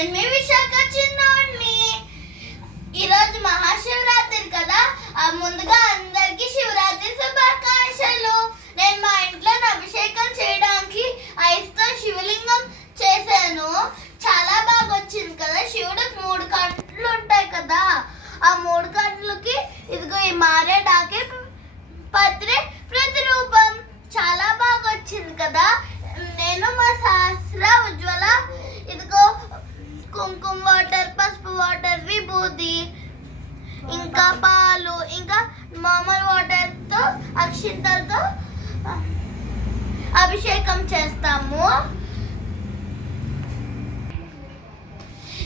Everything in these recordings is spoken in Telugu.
నేను విశాఖ చిన్నోడిని ఈరోజు మహాశివరాత్రి కదా ఆ ముందుగా అందరికీ శివరాత్రి శుభాకాంక్షలు. నేను మా ఇంట్లో అభిషేకం చేయడానికి ఐస్తో శివలింగం చేశాను. చాలా బాగా వచ్చింది కదా శివుడికి మూడు కంట్లు ఉంటాయి కదా. ఆ మూడు కంట్లకి ఇదిగో ఈ మారేడాకి పత్రి ప్రతిరూపం. చాలా బాగా వచ్చింది కదా. నేను మా సహస్ర ఉజ్వల ఇదిగో కుంకుమ వాటర్ పసుపు వాటర్ విభూతి ఇంకా పాలు ఇంకా మామూలు వాటర్తో అక్షింతలతో అభిషేకం చేస్తాము.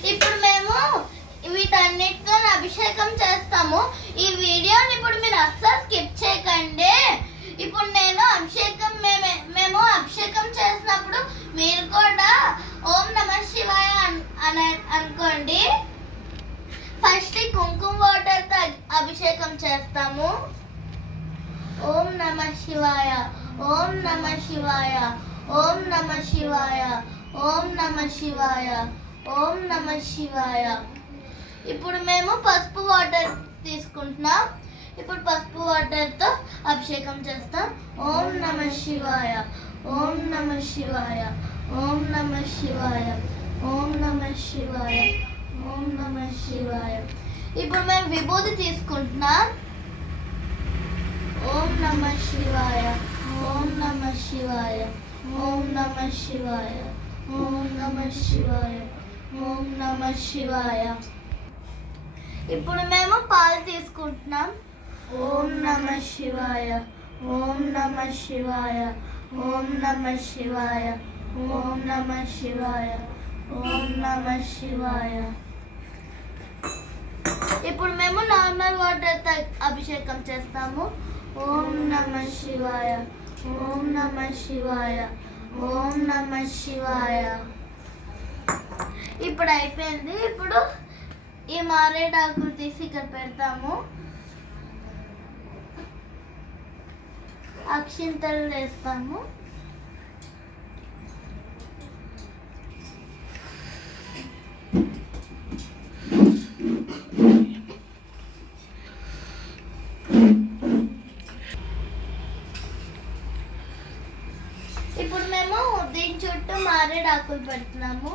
ఇప్పుడు మేము వీటన్నిటితో అభిషేకం చేస్తాము. ఈ వీడియోని ఇప్పుడు మీరు అస్సలు స్కిప్ చేయకండి. ఇప్పుడు నేను అభిషేకం మేము మేము అభిషేకం చేసినప్పుడు మీరు కూడా ఓం నమ శివాయ అన్- అని అనుకోండి ఫస్ట్ ఈ కుంకుమ వాటర్తో అభిషేకం చేస్తాము ఓం నమ శివాయ ఓం నమ శివాయ ఓం నమ శివాయ ఓం నమ శివాయ ఓం నమ శివాయ ఇప్పుడు మేము పసుపు వాటర్ తీసుకుంటున్నాం ఇప్పుడు పసుపు వాటర్తో అభిషేకం చేస్తాం ఓం నమ శివాయ ఓం నమ శివాయ ఓం నమ శివాయ ఓం నమ శివాయ ఓం నమ శివాయ ఇప్పుడు మేము విభూతి తీసుకుంటున్నాం ఓం నమ శివాయ ఓం నమ శివాయ ఓం నమ శివాయ ఓం నమ శివాయ ఓం నమ శివాయ ఇప్పుడు మేము పాలు తీసుకుంటున్నాం ఓం నమ శివాయ ఓం నమ శివాయ ఓం నమ శివాయ ఓం నమ శివాయ ఓం నమ శివాయ ఇప్పుడు మేము నార్మల్ వాటర్తో అభిషేకం చేస్తాము. ఓం నమ శివాయ. ఓం నమ శివాయ. ఓం నమ శివాయ. ఇప్పుడు అయిపోయింది. ఇప్పుడు ఈ మారేడాకులు తీసి ఇక్కడ పెడతాము. అక్షింతలు వేస్తాము. ఇప్పుడు మేము దీని చుట్టూ మారేడాకులు పెడుతున్నాము.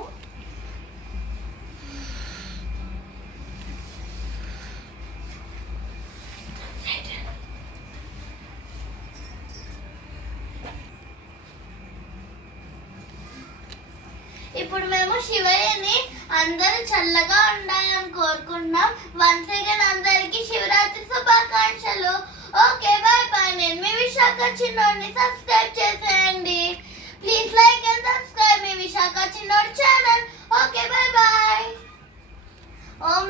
ఇప్పుడు మేము శివయ్యని అందరూ చల్లగా ఉండాలని కోరుకుంటున్నాం. వన్స్ అగైన్ అందరికీ శివరాత్రి శుభాకాంక్షలు. ఓకే బాయ్ బాయ్ నేను మీ విశాఖ చిన్నోడిని సబ్స్క్రైబ్ చేసేయండి ప్లీజ్ లైక్ అండ్ సబ్స్క్రైబ్ మీ విశాఖ చిన్నోడి ఛానల్ ఓకే బాయ్ బాయ్ ఓం